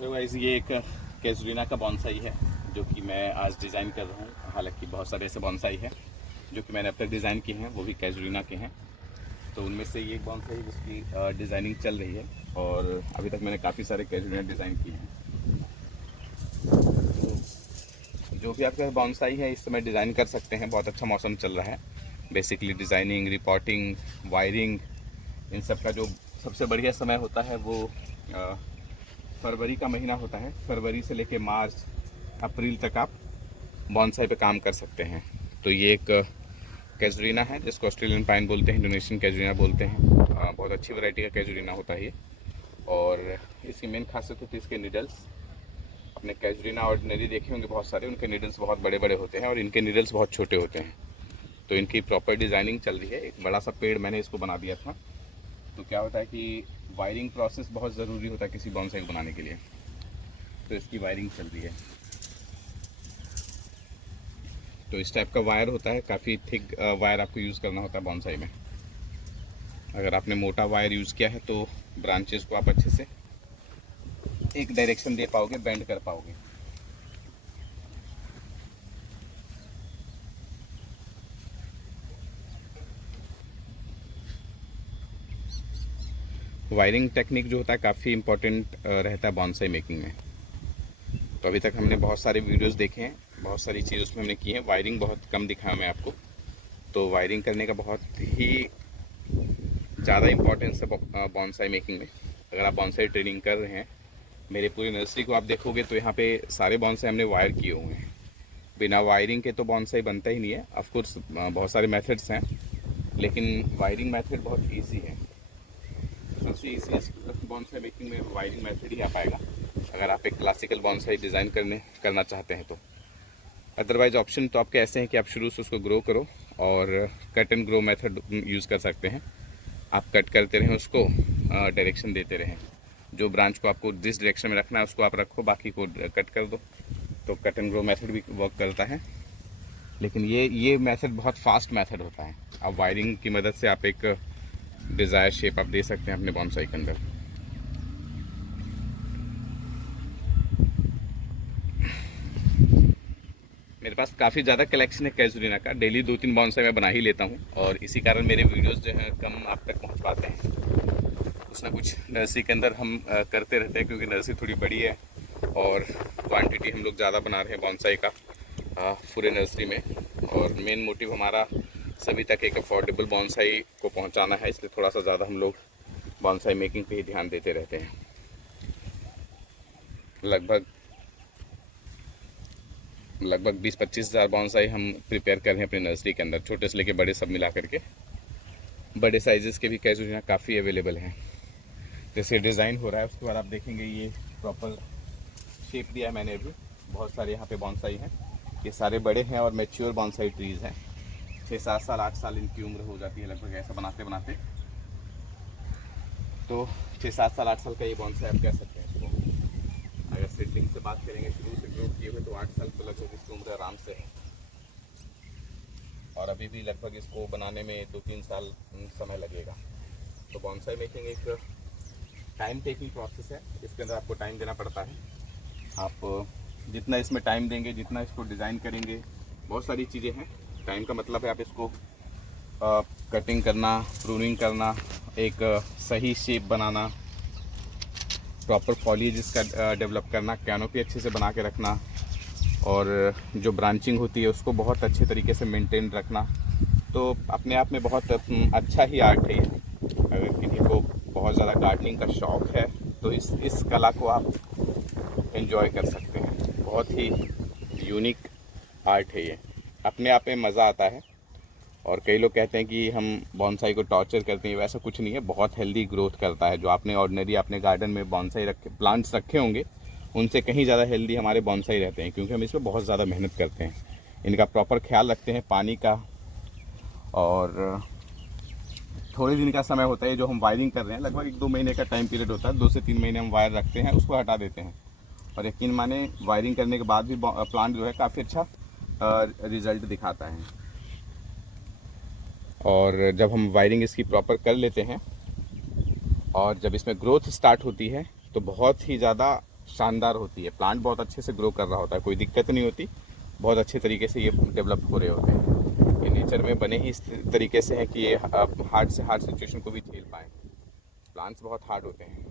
तो गाइस ये एक कैजुरीना का बॉन्साई है जो कि मैं आज डिज़ाइन कर रहा हूँ। हालांकि बहुत सारे ऐसे बॉन्साई हैं जो कि मैंने अब तक डिज़ाइन किए हैं, वो भी कैजुरीना के हैं। तो उनमें से ये एक बॉन्साई है जिसकी डिज़ाइनिंग चल रही है और अभी तक मैंने काफ़ी सारे कैजुरीना डिज़ाइन किए हैं। तो जो भी आपके बॉन्साई है इस समय डिज़ाइन कर सकते हैं। बहुत अच्छा मौसम चल रहा है। बेसिकली डिज़ाइनिंग, रिपोर्टिंग, वायरिंग, इन सब का जो सबसे बढ़िया समय होता है वो फरवरी का महीना होता है। फरवरी से लेके मार्च अप्रैल तक आप बॉन्साई पे काम कर सकते हैं। तो ये एक कैजुरीना है जिसको ऑस्ट्रेलियन पाइन बोलते हैं, इंडोनेशियन कैजुरीना बोलते हैं। बहुत अच्छी वैरायटी का कैजुरीना होता है ये। और इसकी मेन खासियत होती है इसके निडल्स। अपने कैजुरीना ऑर्डिनरी देखे होंगे बहुत सारे, उनके निडल्स बहुत बड़े बड़े होते हैं और इनके निडल्स बहुत छोटे होते हैं। तो इनकी प्रॉपर डिज़ाइनिंग चल रही है। एक बड़ा सा पेड़ मैंने इसको बना दिया था। तो क्या होता है कि वायरिंग प्रोसेस बहुत ज़रूरी होता है किसी बॉन्साई को बनाने के लिए। तो इसकी वायरिंग चल रही है। तो इस टाइप का वायर होता है, काफ़ी थिक वायर आपको यूज़ करना होता है बॉन्साई में। अगर आपने मोटा वायर यूज़ किया है तो ब्रांचेस को आप अच्छे से एक डायरेक्शन दे पाओगे, बेंड कर पाओगे। वायरिंग टेक्निक जो होता है काफ़ी इम्पोर्टेंट रहता है बॉन्साई मेकिंग में। तो अभी तक हमने बहुत सारे वीडियोस देखे हैं, बहुत सारी चीज़ उसमें हमने की है। वायरिंग बहुत कम दिखाया मैं आपको। तो वायरिंग करने का बहुत ही ज़्यादा इम्पोर्टेंस है बॉन्साई मेकिंग में। अगर आप बॉन्साई ट्रेनिंग कर रहे हैं, मेरे पूरी नर्सरी को आप देखोगे तो यहाँ पे सारे बॉन्साई हमने वायर किए हुए हैं। बिना वायरिंग के तो बॉन्साई बनता ही नहीं है। ऑफकोर्स बहुत सारे मेथड्स हैं लेकिन वायरिंग मेथड बहुत ईजी है। सबसे ईजी बॉन्साई मेकिंग में वायरिंग मेथड ही आ पाएगा अगर आप एक क्लासिकल बॉन्साई डिज़ाइन करना चाहते हैं तो। अदरवाइज ऑप्शन तो आपके ऐसे हैं कि आप शुरू से उसको ग्रो करो और cut and grow method use कर सकते हैं। आप कट करते रहें, उसको डायरेक्शन देते रहें। जो ब्रांच को आपको जिस डायरेक्शन में रखना है उसको आप रखो, बाकी को कट कर दो। तो कट एंड ग्रो मेथड भी वर्क करता है। लेकिन ये मेथड बहुत फास्ट मेथड होता है। अब वायरिंग की मदद से आप एक डिज़ायर शेप आप दे सकते हैं अपने बॉन्साई के अंदर। मेरे पास काफ़ी ज़्यादा कलेक्शन है कैजुरीना का। डेली 2-3 बॉन्साई मैं बना ही लेता हूँ और इसी कारण मेरे वीडियोस जो हैं कम आप तक पहुँच पाते हैं। कुछ ना कुछ नर्सरी के अंदर हम करते रहते हैं क्योंकि नर्सरी थोड़ी बड़ी है और क्वांटिटी हम लोग ज़्यादा बना रहे हैं बॉन्साई का पूरे नर्सरी में। और मेन मोटिव हमारा सभी तक एक अफोर्डेबल बॉन्साई को पहुँचाना है, इसलिए थोड़ा सा ज़्यादा हम लोग बॉन्साई मेकिंग पे ही ध्यान देते रहते हैं। लगभग 20-25 हज़ार बॉन्साई हम प्रिपेयर कर रहे हैं अपनी नर्सरी के अंदर, छोटे से लेके बड़े सब मिला करके। बड़े साइजेस के भी कैजुरीना काफ़ी अवेलेबल हैं। जैसे डिज़ाइन हो रहा है उसके बाद आप देखेंगे ये प्रॉपर शेप दिया है मैंने अभी। बहुत सारे यहाँ पे बॉन्साई हैं, ये सारे बड़े हैं और मैच्योर बॉन्साई ट्रीज़ हैं। 6-7 साल 8 साल इनकी उम्र हो जाती है लगभग ऐसा बनाते बनाते। तो 6-7 साल 8 साल का ये बॉन्साई आप कह सकते हैं इसको। अगर सीडलिंग से बात करेंगे, शुरू से ग्रो किए हुए, तो 8 साल तो लगभग इसकी उम्र आराम से है। और अभी भी लगभग इसको बनाने में 2-3 साल समय लगेगा। तो बॉन्साई मेकिंग एक टाइम टेकिंग प्रोसेस है। इसके अंदर आपको टाइम देना पड़ता है। आप जितना इसमें टाइम देंगे, जितना इसको डिज़ाइन करेंगे, बहुत सारी चीज़ें हैं। टाइम का मतलब है आप इसको कटिंग करना, प्रूनिंग करना, एक सही शेप बनाना, प्रॉपर फॉलिएज इसका डेवलप करना, कैनोपी अच्छे से बना के रखना और जो ब्रांचिंग होती है उसको बहुत अच्छे तरीके से मेंटेन रखना। तो अपने आप में बहुत अच्छा ही आर्ट है ये। अगर किसी को बहुत ज़्यादा गार्डनिंग का शौक़ है तो इस कला को आप एंजॉय कर सकते हैं। बहुत ही यूनिक आर्ट है ये, अपने आप में मज़ा आता है। और कई लोग कहते हैं कि हम बॉन्साई को टॉर्चर करते हैं, वैसा कुछ नहीं है। बहुत हेल्दी ग्रोथ करता है। जो आपने ऑर्डिनरी अपने गार्डन में बॉन्साई प्लांट्स रखे होंगे उनसे कहीं ज़्यादा हेल्दी हमारे बॉन्साई रहते हैं, क्योंकि हम इसमें बहुत ज़्यादा मेहनत करते हैं, इनका प्रॉपर ख्याल रखते हैं, पानी का। और थोड़े दिन का समय होता है जो हम वायरिंग कर रहे हैं, लगभग 1-2 महीने का टाइम पीरियड होता है। 2 से 3 महीने हम वायर रखते हैं, उसको हटा देते हैं। और यकीन माने वायरिंग करने के बाद भी प्लांट जो है काफ़ी अच्छा रिज़ल्ट दिखाता है। और जब हम वायरिंग इसकी प्रॉपर कर लेते हैं और जब इसमें ग्रोथ स्टार्ट होती है तो बहुत ही ज़्यादा शानदार होती है। प्लांट बहुत अच्छे से ग्रो कर रहा होता है, कोई दिक्कत नहीं होती, बहुत अच्छे तरीके से ये डेवलप हो रहे होते हैं। ये नेचर में बने ही इस तरीके से है कि ये हार्ड से हार्ड सिचुएशन को भी झेल पाएँ। प्लांट्स बहुत हार्ड होते हैं।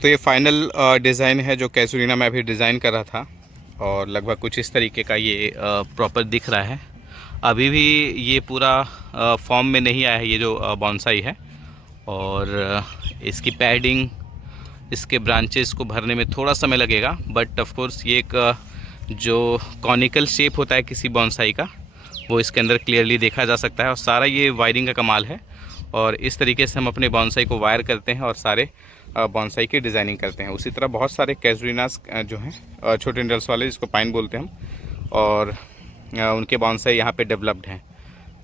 तो ये फाइनल डिज़ाइन है जो कैजुरीना में अभी डिज़ाइन कर रहा था, और लगभग कुछ इस तरीके का ये प्रॉपर दिख रहा है। अभी भी ये पूरा फॉर्म में नहीं आया है ये जो बॉन्साई है, और इसकी पैडिंग, इसके ब्रांचेस को भरने में थोड़ा समय लगेगा, बट ऑफ कोर्स ये एक जो कॉनिकल शेप होता है किसी बॉन्साई का, वो इसके अंदर क्लियरली देखा जा सकता है। और सारा ये वायरिंग का कमाल है, और इस तरीके से हम अपने बॉन्साई को वायर करते हैं और सारे बॉन्साई की डिज़ाइनिंग करते हैं। उसी तरह बहुत सारे कैजुरीनास जो हैं छोटे नडल्स वाले, जिसको पाइन बोलते हैं हम, और उनके बॉन्साई यहाँ पे डेवलप्ड हैं।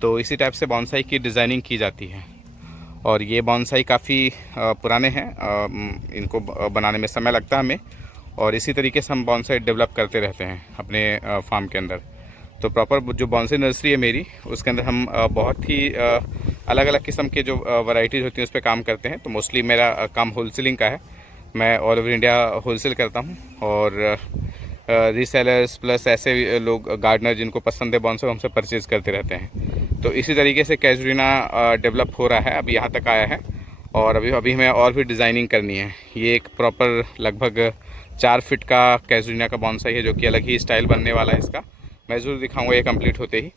तो इसी टाइप से बॉन्साई की डिज़ाइनिंग की जाती है। और ये बॉन्साई काफ़ी पुराने हैं, इनको बनाने में समय लगता है हमें, और इसी तरीके से हम बॉन्साई डेवलप करते रहते हैं अपने फार्म के अंदर। तो प्रॉपर जो बॉन्साई नर्सरी है मेरी, उसके अंदर हम बहुत ही अलग अलग किस्म के जो वैरायटीज़ होती हैं उस पर काम करते हैं। तो मोस्टली मेरा काम होलसेलिंग का है, मैं ऑल ओवर इंडिया होलसेल करता हूँ, और रीसेलर्स प्लस ऐसे लोग गार्डनर जिनको पसंद है बॉन्साई, हमसे परचेज़ करते रहते हैं। तो इसी तरीके से कैजुरीना डेवलप हो रहा है, अभी यहाँ तक आया है, और अभी हमें और भी डिज़ाइनिंग करनी है। ये एक प्रॉपर लगभग 4 फीट का कैजुरीना का बॉन्साई है, जो कि अलग ही स्टाइल बनने वाला है इसका। मैं ज़रूर दिखाऊंगा ये कंप्लीट होते ही।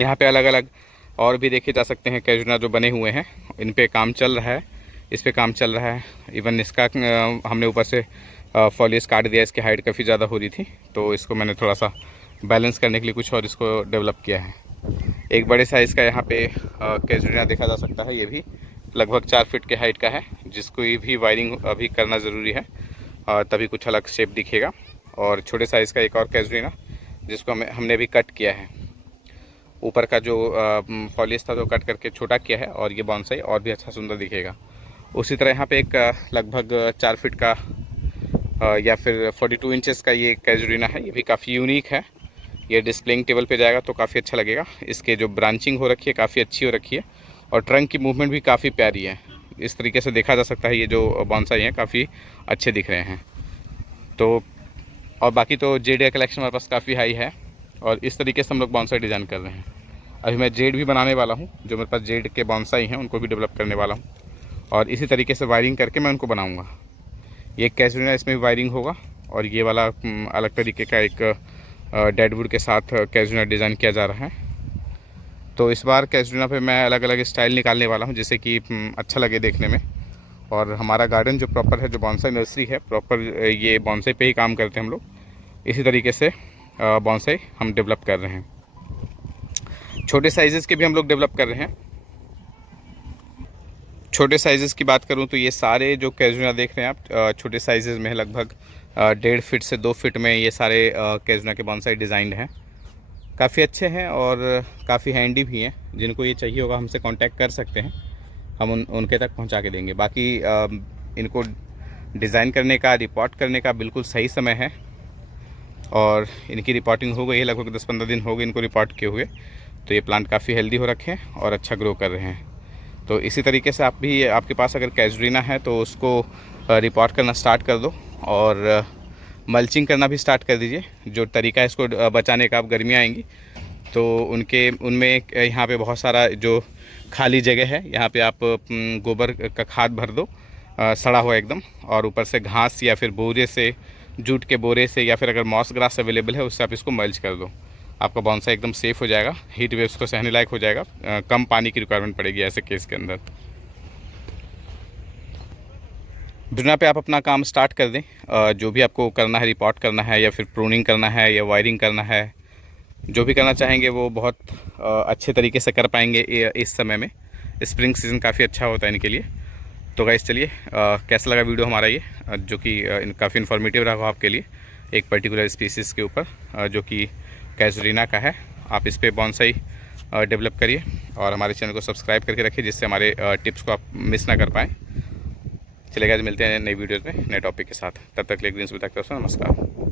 यहाँ पे अलग अलग और भी देखे जा सकते हैं कैजुरीना जो बने हुए हैं, इन पे काम चल रहा है, इस पे काम चल रहा है। इवन इसका हमने ऊपर से फॉलियस काट दिया, इसकी हाइट काफ़ी ज़्यादा हो रही थी, तो इसको मैंने थोड़ा सा बैलेंस करने के लिए कुछ और इसको डेवलप किया है। एक बड़े साइज़ का यहाँ पे कैजुरीना देखा जा सकता है, ये भी लगभग 4 फीट के हाइट का है, जिसको भी वायरिंग अभी करना ज़रूरी है, तभी कुछ अलग शेप दिखेगा। और छोटे साइज़ का एक और कैजुरीना जिसको हमने अभी कट किया है, ऊपर का जो फॉलियस था तो कट करके छोटा किया है, और ये बॉन्साई और भी अच्छा सुंदर दिखेगा। उसी तरह यहाँ पे एक लगभग 4 फीट का या फिर 42 इंचेस का ये कैजुरीना है, ये भी काफ़ी यूनिक है। ये डिस्प्लेइंग टेबल पे जाएगा तो काफ़ी अच्छा लगेगा। इसके जो ब्रांचिंग हो रखी है काफ़ी अच्छी हो रखी है, और ट्रंक की मूवमेंट भी काफ़ी प्यारी है। इस तरीके से देखा जा सकता है, ये जो बॉन्साई हैं काफ़ी अच्छे दिख रहे हैं। तो और बाकी तो जेड का कलेक्शन हमारे पास काफ़ी हाई है, और इस तरीके से हम लोग बॉन्साई डिज़ाइन कर रहे हैं। अभी मैं जेड भी बनाने वाला हूँ, जो मेरे पास जेड के बॉन्साई हैं उनको भी डेवलप करने वाला हूँ, और इसी तरीके से वायरिंग करके मैं उनको बनाऊँगा। ये कैजुरीना इसमें भी वायरिंग होगा, और ये वाला अलग तरीके का एक डेडवुड के साथ कैजुरीना डिज़ाइन किया जा रहा है। तो इस बार कैजुरीना पे मैं अलग अलग स्टाइल निकालने वाला हूँ, जिससे कि अच्छा लगे देखने में। और हमारा गार्डन जो प्रॉपर है, जो बॉन्साई नर्सरी है प्रॉपर, ये बॉन्साई पे ही काम करते हैं हम लोग। इसी तरीके से बॉन्साई हम डेवलप कर रहे हैं। छोटे साइज़ के भी हम लोग डेवलप कर रहे हैं। छोटे साइज़ की बात करूं तो ये सारे जो कैजुरीना देख रहे हैं आप, छोटे साइज़ में लगभग 1.5 फीट से 2 फीट में ये सारे कैजुरीना के बॉन्साई डिज़ाइंड हैं। काफ़ी अच्छे हैं और काफ़ी हैंडी भी हैं। जिनको ये चाहिए होगा हमसे कांटेक्ट कर सकते हैं, हम उनके तक पहुंचा के देंगे। बाकी इनको डिज़ाइन करने का, रिपोर्ट करने का बिल्कुल सही समय है, और इनकी रिपोर्टिंग हो गई है, लगभग 10-15 दिन हो गए इनको रिपोर्ट किए हुए। तो ये प्लांट काफ़ी हेल्दी हो रखे हैं और अच्छा ग्रो कर रहे हैं। तो इसी तरीके से आप भी, आपके पास अगर कैजुरीना है तो उसको रिपोर्ट करना स्टार्ट कर दो, और मल्चिंग करना भी स्टार्ट कर दीजिए। जो तरीका है इसको बचाने का, अब गर्मियाँ आएंगी तो उनमें यहाँ पे बहुत सारा जो खाली जगह है, यहाँ पे आप गोबर का खाद भर दो, सड़ा हुआ एकदम, और ऊपर से घास या फिर बोरे से, जूट के बोरे से, या फिर अगर मॉस ग्रास अवेलेबल है उससे आप इसको मल्च कर दो। आपका बॉन्साई एकदम सेफ़ हो जाएगा, हीट वेव्स को सहने लायक हो जाएगा, कम पानी की रिक्वायरमेंट पड़ेगी ऐसे केस के अंदर। बिना पे आप अपना काम स्टार्ट कर दें। जो भी आपको करना है, रिपोर्ट करना है या फिर प्रूनिंग करना है या वायरिंग करना है, जो भी करना चाहेंगे वो बहुत अच्छे तरीके से कर पाएंगे इस समय में। स्प्रिंग सीज़न काफ़ी अच्छा होता है इनके लिए। तो गाइस चलिए, कैसा लगा वीडियो हमारा ये, जो कि काफ़ी इन्फॉर्मेटिव रहा आपके लिए, एक पर्टिकुलर स्पीसीज़ के ऊपर, जो कि कैजुरीना का है। आप इस पर बॉन्साई डेवलप करिए, और हमारे चैनल को सब्सक्राइब करके रखिए, जिससे हमारे टिप्स को आप मिस ना कर पाएँ। चलिए गाइस, मिलते हैं नई वीडियोज़ में नए टॉपिक के साथ। तब तक के लिए ग्रीन्स में तक नमस्कार।